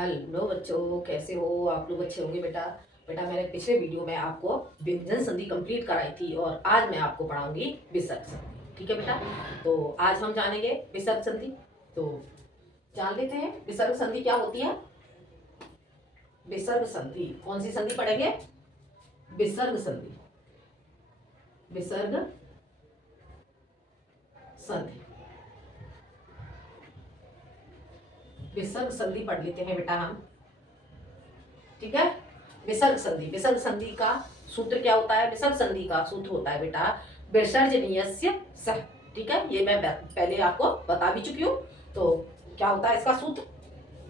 Hello बच्चों, कैसे हो आप लोग? अच्छे होंगे बेटा। बेटा मैंने पिछले वीडियो में आपको व्यंजन संधि कंप्लीट कराई थी और आज मैं आपको पढ़ाऊंगी विसर्ग संधि। ठीक है बेटा, तो आज हम जानेंगे विसर्ग संधि। तो जान लेते हैं विसर्ग संधि क्या होती है। विसर्ग संधि कौन सी संधि पढ़ेंगे? विसर्ग संधि। विसर्ग संधि विसर्ग संधि पढ़ लेते हैं बेटा हम। ठीक है, विसर्ग संधि। विसर्ग संधि का सूत्र क्या होता है? विसर्ग संधि का सूत्र होता है बेटा विसर्जनीयस्य सह। ठीक है, ये मैं पहले आपको बता भी चुकी हूँ। तो क्या होता है इसका सूत्र?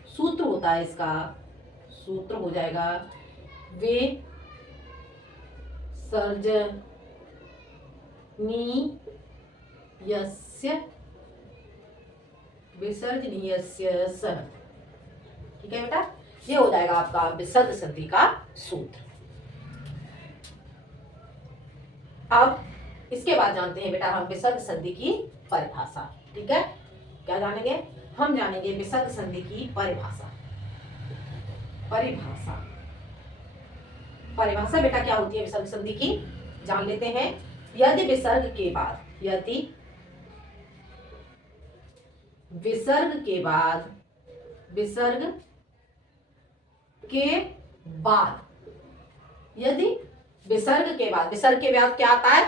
सूत्र होता है इसका, सूत्र हो जाएगा विसर्जनीयस्य विसर्जनीयस्य सह। ठीक है बेटा, ये हो जाएगा आपका विसर्ग संधि का सूत्र। अब इसके बाद जानते हैं बेटा हम विसर्ग संधि की परिभाषा। ठीक है, क्या जानेंगे? हम जानेंगे विसर्ग संधि की परिभाषा। परिभाषा परिभाषा बेटा क्या होती है विसर्ग संधि की? जान लेते हैं। यदि विसर्ग के बाद, यदि विसर्ग के बाद, विसर्ग के बाद, यदि विसर्ग के बाद, विसर्ग के बाद क्या आता है?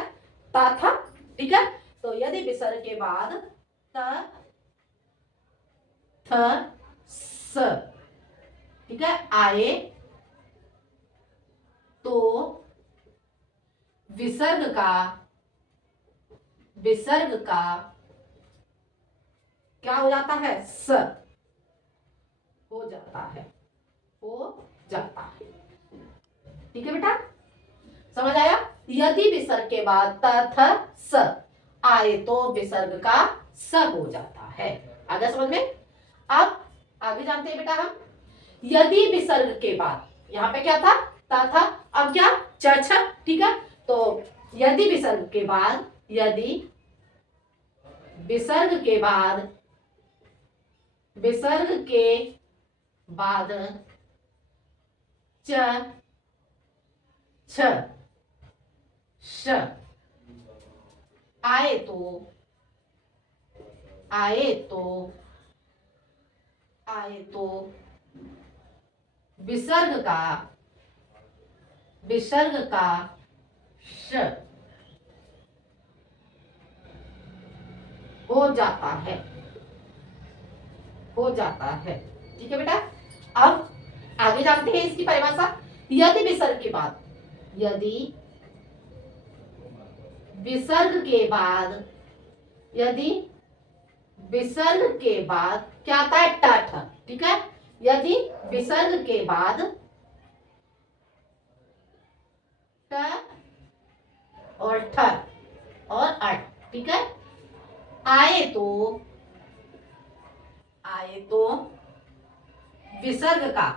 ता था। ठीक है, तो यदि विसर्ग के बाद त थ स, ठीक है, आए तो विसर्ग का क्या हो जाता है? स हो जाता है, हो जाता है। ठीक है बेटा, समझ आया? यदि विसर्ग के बाद त थ स आए तो विसर्ग का स हो जाता है। आ गया समझ में? अब आगे जानते हैं बेटा हम। यदि विसर्ग के बाद, यहाँ पे क्या था? ता था, अब क्या? च छ। ठीक है, तो यदि विसर्ग के बाद, यदि विसर्ग के बाद, विसर्ग के बाद च छ श आए तो, आए तो, आए तो विसर्ग का श हो जाता है, हो जाता है। ठीक है बेटा, अब आगे जानते हैं इसकी परिभाषा। यदि विसर्ग के बाद, यदि विसर्ग के बाद, यदि विसर्ग के बाद क्या आता है? ट ठ। ठीक है, यदि विसर्ग के बाद ट और ठ और अट, ठीक है, आए तो, आए तो विसर्ग का,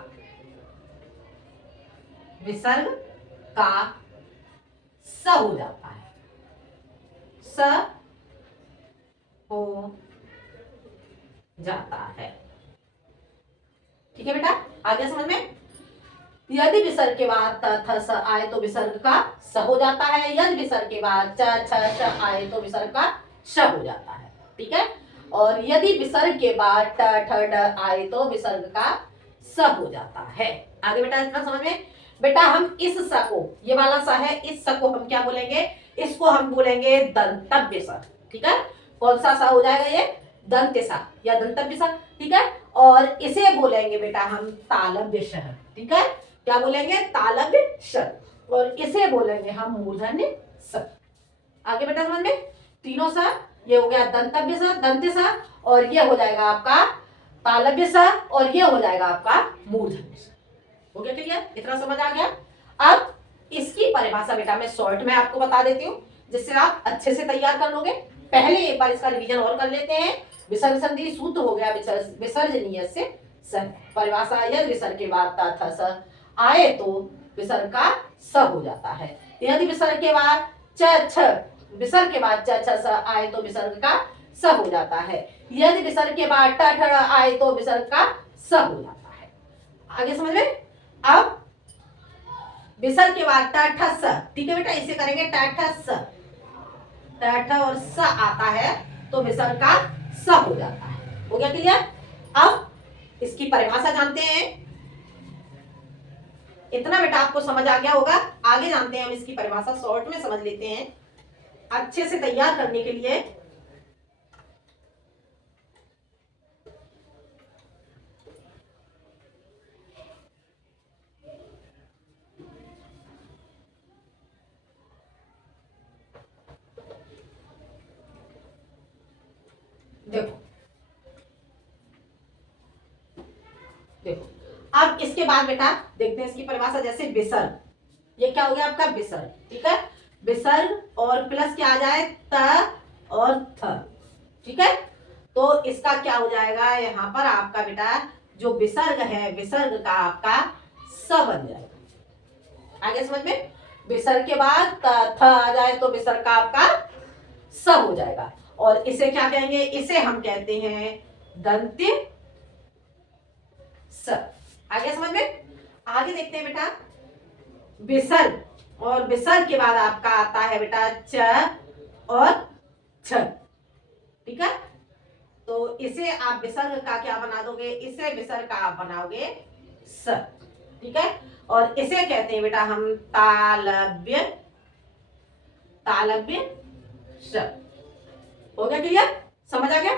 विसर्ग का स हो जाता है, स हो जाता है। ठीक है बेटा, आ गया समझ में? यदि विसर्ग के बाद त थ स आए तो विसर्ग का स हो जाता है। यदि विसर्ग के बाद च छ श आए तो विसर्ग का श हो जाता है। ठीक है, और यदि विसर्ग के बाद ट ठ ड आए तो विसर्ग का स हो जाता है। आगे बेटा इतना समझ में? बेटा हम इस स को, ये वाला स है, इस स को हम क्या बोलेंगे? इसको हम बोलेंगे दंतव्य स। ठीक है, कौन सा स हो जाएगा? ये दंत्य स या दंतव्य स। ठीक है, और इसे बोलेंगे बेटा हम तालव्य श। ठीक है, क्या बोलेंगे? तालव्य श। और इसे बोलेंगे हम मूर्धन्य स। आगे बेटा समझ में? तीनों स, ये हो गया दंतव्य स, दंत्य स, और ये हो जाएगा आपका तालव्य स, और ये हो जाएगा आपका मूर्धन्य स। हो गया क्लियर? इतना समझ आ गया? अब इसकी परिभाषा बेटा मैं शॉर्ट में आपको बता देती हूँ, जिससे आप अच्छे से तैयार कर लोगे। पहले एक बार इसका रिवीजन और कर लेते हैं। विसर्ग संधि सूत्र हो गया विसर्जनीयस्य सह। परिभाषा, यदि विसर्ग के बाद ता था स आए तो विसर्ग का स हो जाता है। यदि विसर्ग के बाद च छ, विसर्ग के बाद च छ स आए तो विसर्ग का स हो जाता है। यदि विसर्ग के बाद ट ठ आए तो विसर्ग का स हो जाता है। आगे समझ में। अब विसर्ग के बाद ट ठ स, ठीक है बेटा, इसे करेंगे ट ठ स, ट ठ और स आता है तो विसर्ग का स हो जाता है। हो गया क्लियर। अब इसकी परिभाषा जानते हैं। इतना बेटा आपको समझ आ गया होगा। आगे जानते हैं हम इसकी परिभाषा, शॉर्ट में समझ लेते हैं अच्छे से तैयार करने के लिए। देखो देखो, अब इसके बाद बेटा देखते हैं इसकी परिभाषा। जैसे विसर्ग, ये क्या हो गया आपका विसर्ग, ठीक है। विसर्ग और प्लस क्या आ जाए, त और थ, ठीक है। तो इसका क्या हो जाएगा, यहाँ पर आपका बेटा जो विसर्ग है, विसर्ग का आपका स बन जाएगा। आगे समझ में। विसर्ग के बाद थ आ जाए तो विसर्ग का आपका स हो जाएगा। और इसे क्या कहेंगे, इसे हम कहते हैं दंत्य स। आगे समझ में। आगे देखते हैं बेटा, विसर्ग और विसर्ग के बाद आपका आता है बेटा च और छ, ठीक है। तो इसे आप विसर्ग का क्या बना दोगे, इसे विसर्ग का आप बनाओगे स, ठीक है। और इसे कहते हैं बेटा हम तालव्य, तालव्य स। हो गया क्लियर, समझ आ गया।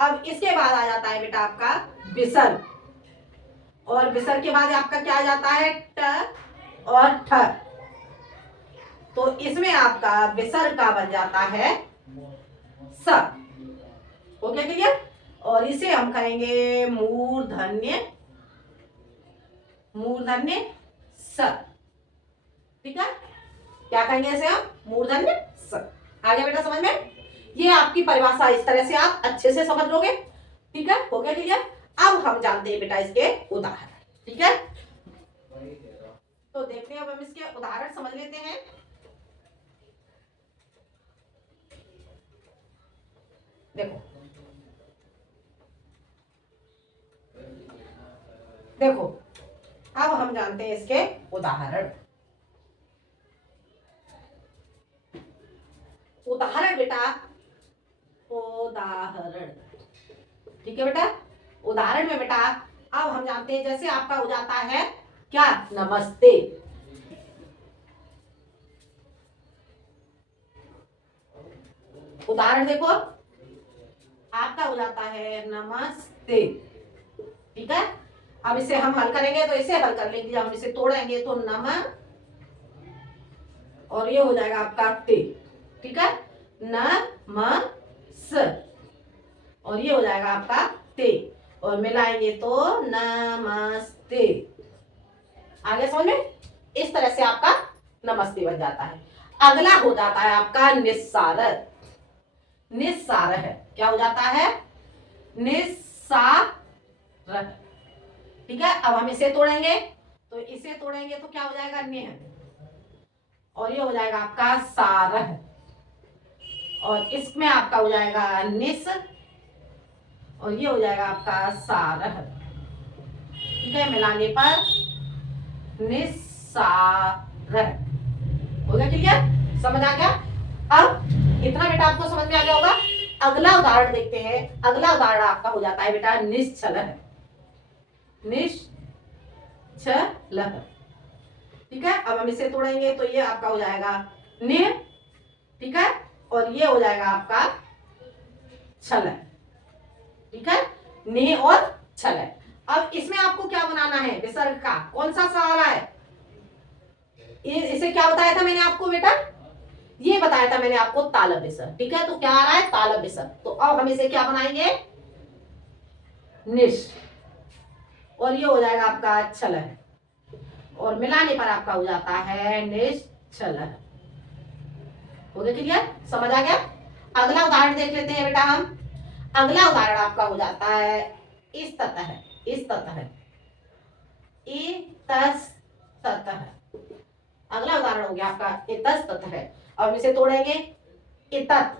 अब इसके बाद आ जाता है बेटा आपका विसर्ग, और विसर्ग के बाद आपका क्या आ जाता है ट और ठ। तो इसमें आपका विसर्ग का बन जाता है स। हो गया क्लियर। और इसे हम कहेंगे मूर्धन्य, मूर्धन्य स, ठीक है। क्या कहेंगे इसे हम, मूर्धन्य स। आ गया बेटा समझ में। ये आपकी परिभाषा इस तरह से आप अच्छे से समझ लोगे, ठीक है। हो गया क्लियर। अब हम जानते हैं बेटा इसके उदाहरण, ठीक है। तो देखते हैं, अब हम इसके उदाहरण समझ लेते हैं। देखो देखो, अब हम जानते हैं इसके उदाहरण। उदाहरण बेटा, उदाहरण, ठीक है बेटा। उदाहरण में बेटा अब हम जानते हैं, जैसे आपका हो जाता है क्या, नमस्ते। उदाहरण देखो, आपका हो जाता है नमस्ते, ठीक है। अब इसे हम हल करेंगे तो इसे हल कर लेंगे, हम इसे तोड़ेंगे तो नम और ये हो जाएगा आपका ते, ठीक है। न म स और ये हो जाएगा आपका ते, और मिलाएंगे तो नमस्ते। आगे समझ में। इस तरह से आपका नमस्ते बन जाता है। अगला हो जाता है आपका निस्सार। निस्सार है, क्या हो जाता है, निस्सार, ठीक है। अब हम इसे तोड़ेंगे तो इसे तोड़ेंगे तो क्या हो जाएगा, निह, और ये हो जाएगा आपका सारह, और इसमें आपका हो जाएगा निस, और ये हो जाएगा आपका सारह, ठीक है। मिलाने पर निस्सारह। हो गया क्लियर, समझ आ गया। अब इतना बेटा आपको समझ में आ गया होगा। अगला उदाहरण देखते हैं। अगला उदाहरण आपका हो जाता है बेटा निश्चलः, निश्चलः, ठीक है। अब हम इसे तोड़ेंगे तो ये आपका हो जाएगा नि, ठीक है, और ये हो जाएगा आपका छल, ठीक है। नि और छल। अब इसमें आपको क्या बनाना है, विसर्ग का कौन सा सहारा है, इसे क्या बताया था मैंने आपको बेटा, ये बताया था मैंने आपको तालव्य विसर्ग, ठीक है। तो क्या आ रहा है, तालव्य विसर्ग। तो अब हम इसे क्या बनाएंगे, निश, और ये हो जाएगा आपका छल, और मिलाने पर आपका हो जाता है निश्चल। हो गया क्लियर, समझ आ गया। अगला उदाहरण देख लेते हैं बेटा हम। अगला उदाहरण आपका हो जाता है इस ततः, इस ततः, इतस्ततः। अगला उदाहरण हो गया आपका इतस्ततः, और हम इसे तोड़ेंगे इतत,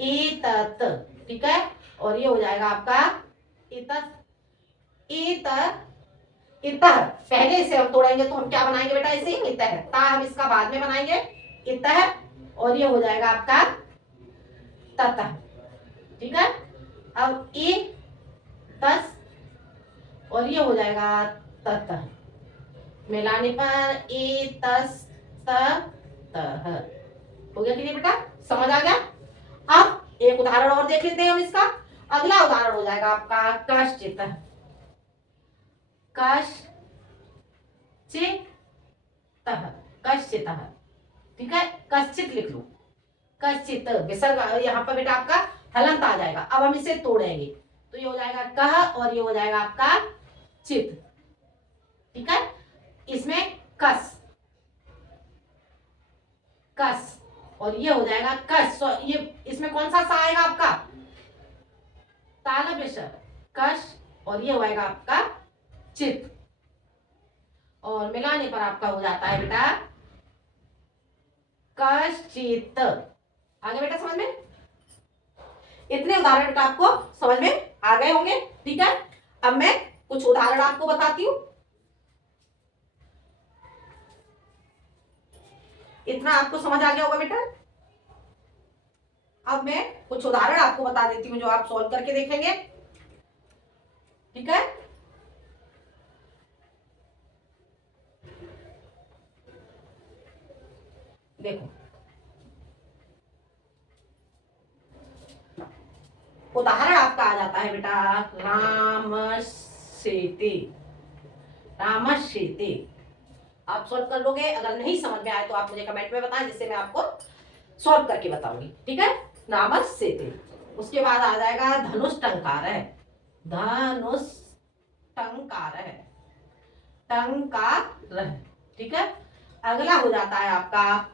इतत, ठीक है, और ये हो जाएगा आपका इतत, इत इतः, पहले इसे हम तोड़ेंगे तो हम क्या बनाएंगे बेटा, इसे इतः, ता हम इसका बाद में बनाएंगे इतः, और ये हो जाएगा आपका ततः। ठीक है, अब ई तस, और ये हो जाएगा ततः, मिलाने पर ई तस ततः। हो गया कि नहीं बेटा, समझ आ गया। अब एक उदाहरण और देख लेते हैं हम इसका। अगला उदाहरण हो जाएगा आपका कश्चित, कश्चितः, कश्चितः। ठीक है, कश्चित लिख लो, कश्चित विसर्ग यहाँ पर बेटा आपका हलंत आ जाएगा। अब हम इसे तोड़ेंगे तो ये हो जाएगा कह, और ये हो जाएगा आपका चित। ठीक है, इसमें कस, कस, और ये हो जाएगा कस। ये इसमें कौन सा आएगा आपका, तालव्य श, कश, और ये होएगा आपका चित, और मिलाने पर आपका हो जाता है बेटा कश्चित। आगे बेटा समझ में, इतने उदाहरण बेटा आपको समझ में आ गए होंगे। ठीक है, अब मैं कुछ उदाहरण आपको बताती हूँ। इतना आपको समझ आ गया होगा बेटा। अब मैं कुछ उदाहरण आपको बता देती हूँ जो आप सॉल्व करके देखेंगे। ठीक है, देखो उदाहरण आपका आ जाता है बेटा रामसेते, रामसेते। आप सॉल्व कर लोगे, अगर नहीं समझ में आए तो आप मुझे कमेंट में बताएं, जिससे मैं आपको सॉल्व करके बताऊंगी। ठीक है, रामसेते। उसके बाद आ जाएगा धनुष टंकार है, धनुष टंकार है, टंकार। ठीक है, अगला हो जाता है आपका,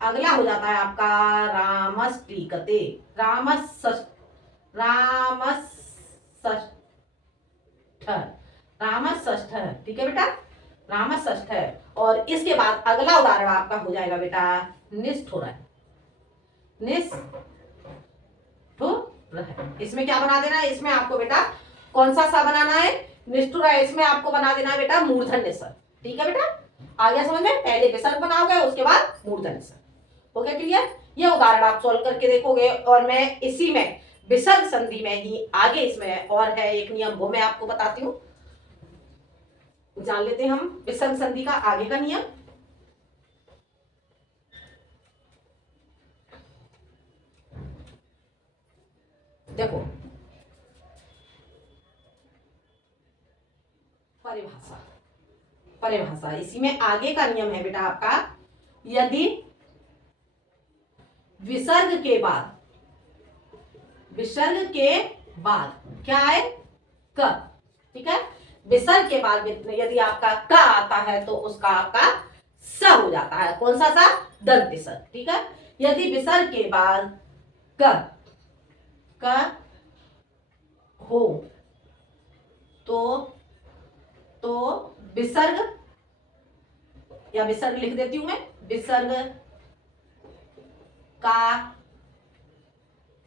अगला हो जाता है आपका रामस्टिकते, रामस, रामस, रामष्ठ। ठीक है बेटा, रामष्ठ है। और इसके बाद अगला उदाहरण आपका हो जाएगा बेटा निष्ठुर, निष्ठुर। इसमें क्या बना देना है, इसमें आपको बेटा कौन सा बनाना है, निष्ठुर है, इसमें आपको बना देना है बेटा मूर्धन्य स। ठीक है बेटा, आ गया समझ में, पहले विसर्ग बनाओगे उसके बाद मूर्धन्य स। हो गया क्लियर। ये उदाहरण आप सॉल्व करके देखोगे, और मैं इसी में विसर्ग संधि में ही आगे इसमें और है एक नियम, वो मैं आपको बताती हूँ। जान लेते हैं हम विसर्ग संधि का आगे का नियम। देखो परिभाषा, परिभाषा इसी में आगे का नियम है बेटा आपका, यदि विसर्ग के बाद, विसर्ग के बाद क्या है, क। ठीक है, विसर्ग के बाद यदि आपका क आता है तो उसका आपका स हो जाता है। कौन सा सा, दंत स। ठीक है, यदि विसर्ग के बाद क हो तो विसर्ग, या विसर्ग लिख देती हूं मैं, विसर्ग का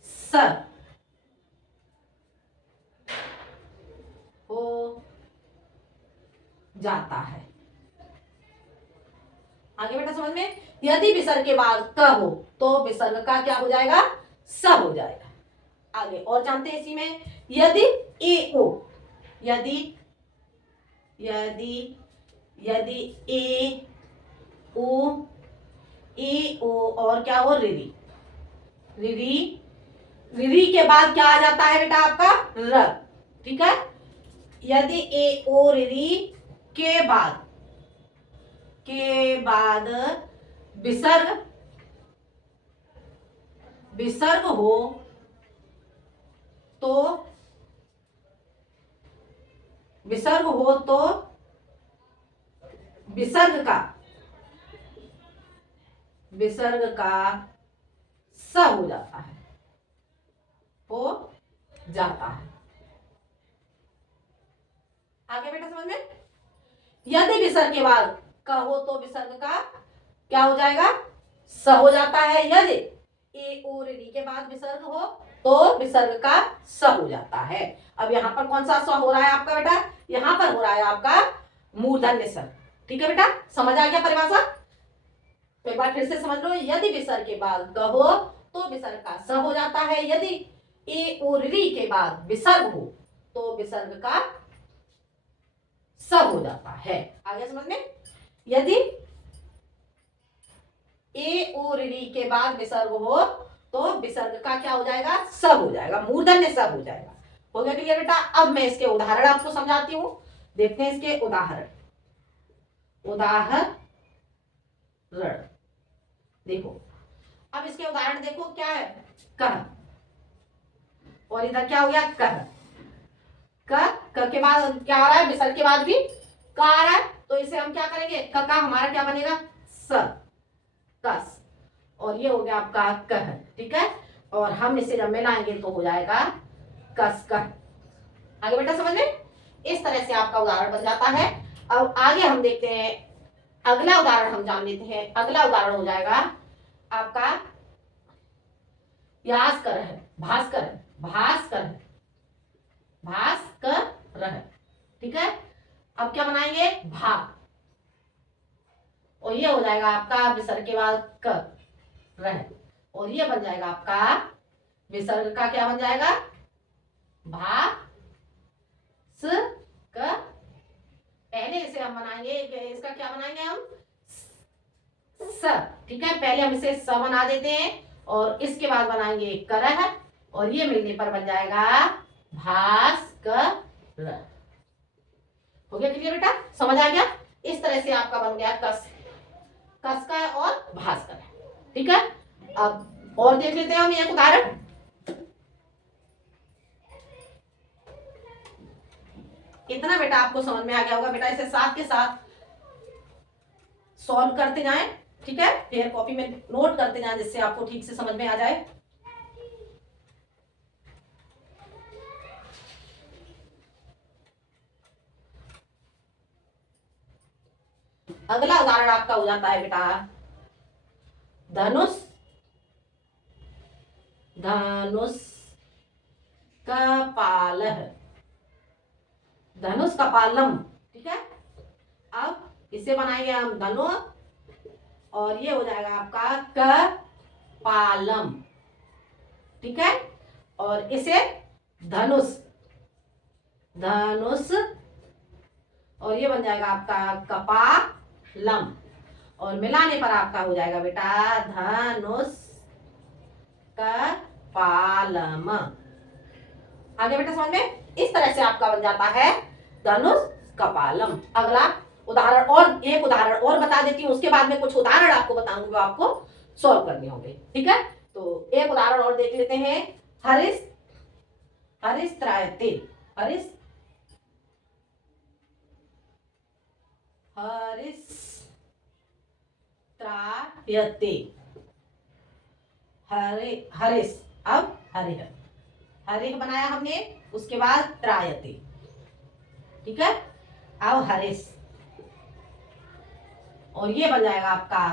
स हो जाता है। आगे बेटा समझ में, यदि विसर्ग के बाद क हो तो विसर्ग का क्या हो जाएगा, स हो जाएगा। आगे और जानते हैं इसी में, यदि ए ओ, यदि यदि यदि ए ओ और क्या हो, रिरी, रिरी, रिरी के बाद क्या आ जाता है बेटा आपका र। ठीक है, यदि ए ओ रिरी के बाद विसर्ग, विसर्ग हो तो, विसर्ग हो तो विसर्ग का स हो जाता है, हो जाता है। आगे बेटा समझ में, यदि विसर्ग के बाद क हो तो विसर्ग का क्या हो जाएगा, स हो जाता है। यदि ए ओ री के बाद विसर्ग हो तो विसर्ग का स हो जाता है। अब यहाँ पर कौन सा स हो रहा है आपका बेटा, यहाँ पर हो रहा है आपका मूर्धन्य स। ठीक है बेटा, समझ आ गया परिभाषा। तो एक बार फिर से समझ लो, यदि विसर्ग के बाद ग हो तो विसर्ग का स हो जाता है, यदि ए और री के बाद विसर्ग हो तो विसर्ग का स हो जाता है। आगे समझ में, यदि ए और री के बाद विसर्ग हो तो विसर्ग का क्या हो जाएगा, स हो जाएगा, मूर्धन्य स हो जाएगा। हो गया क्लियर बेटा। अब मैं इसके उदाहरण आपको समझाती हूँ, देखते हैं इसके उदाहरण। उदाहरण देखो, अब इसके उदाहरण देखो, क्या है, कह, और इधर क्या हो गया, कह। क के बाद क्या आ रहा है, विसर्ग के बाद भी क आ रहा है, तो इसे हम क्या करेंगे, क का हमारा क्या बनेगा, स, कस। और ये हो गया आपका कह। ठीक है, और हम इसे जब मिलाएंगे तो हो जाएगा कस कह। आगे बेटा समझ में, इस तरह से आपका उदाहरण बन जाता है। अब आगे हम देखते हैं, अगला उदाहरण हम जान लेते हैं। अगला उदाहरण हो जाएगा आपका यास्कर है, भास्कर है, भास्कर है, भास्कर है। ठीक है, अब क्या बनाएंगे, भा, और ये हो जाएगा आपका विसर्ग के बाद क रह, और ये बन जाएगा आपका विसर्ग का क्या बन जाएगा, भा स क। पहले इसे हम बनाएंगे, इसका क्या बनाएंगे हम, स। ठीक है, पहले हम इसे स बना देते हैं और इसके बाद बनाएंगे करह, और ये मिलने पर बन जाएगा भास्कर। हो गया क्लियर बेटा, समझ आ गया। इस तरह से आपका बन गया कस, कस का और भास्कर। ठीक है, अब और देख लेते हैं हम एक उदाहरण। इतना बेटा आपको समझ में आ गया होगा बेटा, इसे साथ के साथ सॉल्व करते जाएं। ठीक है, फिर कॉपी में नोट करते जाएं जिससे आपको ठीक से समझ में आ जाए। अगला उदाहरण आपका हो जाता है बेटा धनुष, धनुष कपालह, धनुष कपालम। ठीक है, अब इसे बनाएंगे हम धनु, और ये हो जाएगा आपका कपालम। ठीक है, और इसे धनुष, धनुष, और ये बन जाएगा आपका कपालम, और मिलाने पर आपका हो जाएगा बेटा धनुष कपालम। आगे बेटा समझ में, इस तरह से आपका बन जाता है धनुष कपालम। अगला उदाहरण, और एक उदाहरण और बता देती हूँ, उसके बाद में कुछ उदाहरण आपको बताऊंगी जो आपको सॉल्व करने होंगे। ठीक है, तो एक उदाहरण और देख लेते हैं। हरिस, हरिस त्रायते, हरिस, हरिस त्रायते, हरे, हरिस, अब हरिह, हरिह बनाया हमने, उसके बाद त्रायते। ठीक है, अब हरिस, और ये बन जाएगा आपका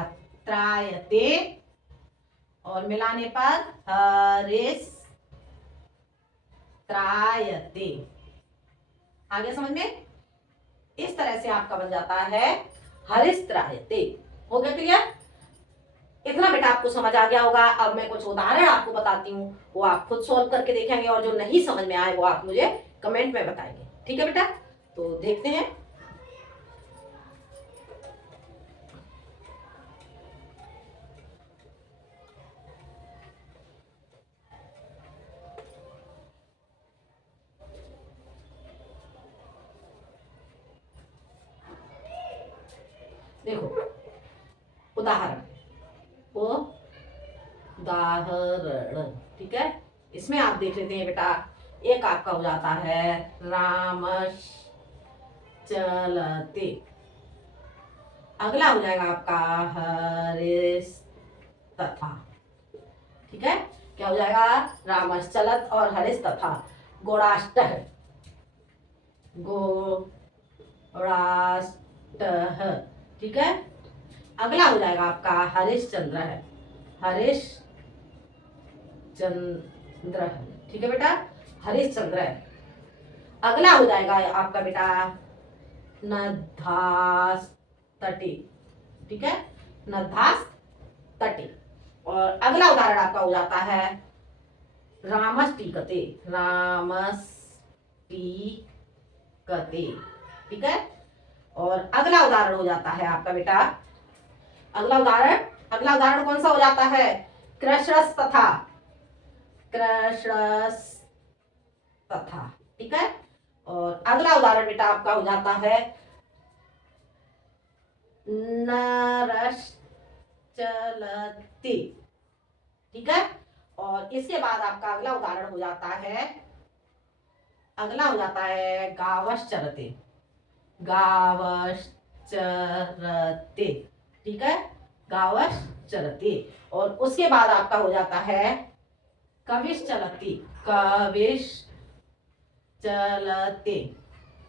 त्रायते, और मिलाने पर हरिस त्रायते। आगे समझ में, इस तरह से आपका बन जाता है हरिस त्रायते। हो गया क्लियर, इतना बेटा आपको समझ आ गया होगा। अब मैं कुछ उदाहरण आपको बताती हूँ, वो आप खुद सॉल्व करके देखेंगे, और जो नहीं समझ में आए वो आप मुझे कमेंट में बताएंगे। ठीक है बेटा, तो देखते हैं। देखो उदाहरण, उदाहरण। ठीक है, इसमें आप देख लेते हैं बेटा, एक आपका हो जाता है रामश चलते, अगला हो जाएगा आपका हरिस तथा। ठीक है, क्या हो जाएगा, रामश चलत और हरिस तथा गोड़ाष्ट, गोड़ाष्ट। ठीक है, अगला हो जाएगा आपका हरिश्चंद्र है, हरिश चंद्र, द्र, ठीक है बेटा, हरिश्चंद्र। अगला हो जाएगा आपका बेटा नद्धास तटी, ठीक है, नद्धास तटी। और अगला उदाहरण आपका हो जाता है रामस्टिकते, रामस्टिकते, ठीक है। और अगला उदाहरण हो जाता है आपका बेटा, अगला उदाहरण कौन सा हो जाता है, कृशस तथा, कृशस तथा, ठीक है। और अगला उदाहरण बेटा आपका हो जाता है नरश्चलति, ठीक है। और इसके बाद आपका अगला उदाहरण हो जाता है, गावश्चरते, गावश्चरते, ठीक है, गावश्चरते। और उसके बाद आपका हो जाता है कविश्चलति, कविश्चलते,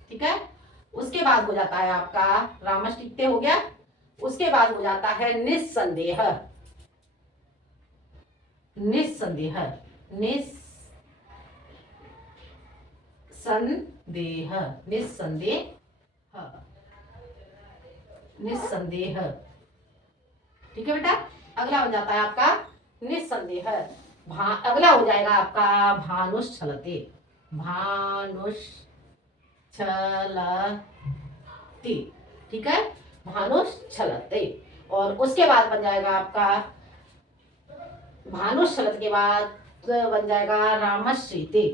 ठीक है। उसके बाद हो जाता है आपका रामस्टिकते हो गया। उसके बाद हो जाता है निस्संदेह, निस्संदेह, निस्संदेह, निस्संदेह, निस्संदेह, ठीक है बेटा। अगला हो जाता है आपका निस्संदेह। अगला हो जाएगा आपका भानुश्चलते, भानुश्चलति, ठीक है, भानुश्चलते। और उसके बाद बन जाएगा आपका भानुश्चलत के बाद बन जाएगा रामश्रीते,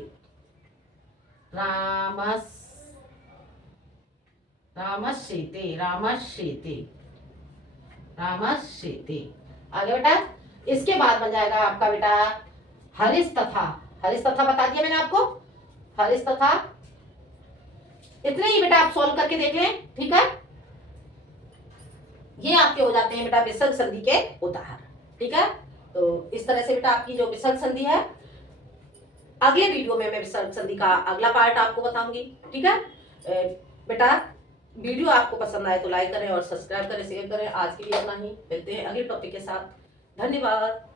रामश्रीते, रामश्रीते, रामश्रीते। आगे बेटा इसके बाद बन जाएगा आपका बेटा हरिस्तथा, हरिस्तथा बता दिया मैंने आपको, हरिस्तथा। इतने ही बेटा आप सॉल्व करके देख लें, ठीक है। ये आपके हो जाते हैं बेटा विसर्ग संधि के उदाहरण, ठीक है। तो इस तरह से बेटा आपकी जो विसर्ग संधि है, अगले वीडियो में मैं विसर्ग संधि का अगला पार्ट आपको बताऊंगी, ठीक है। बेटा वीडियो आपको पसंद आए तो लाइक करें और सब्सक्राइब करें, शेयर करें। आज के लिए इतना ही, मिलते हैं अगले टॉपिक के साथ। धन्यवाद।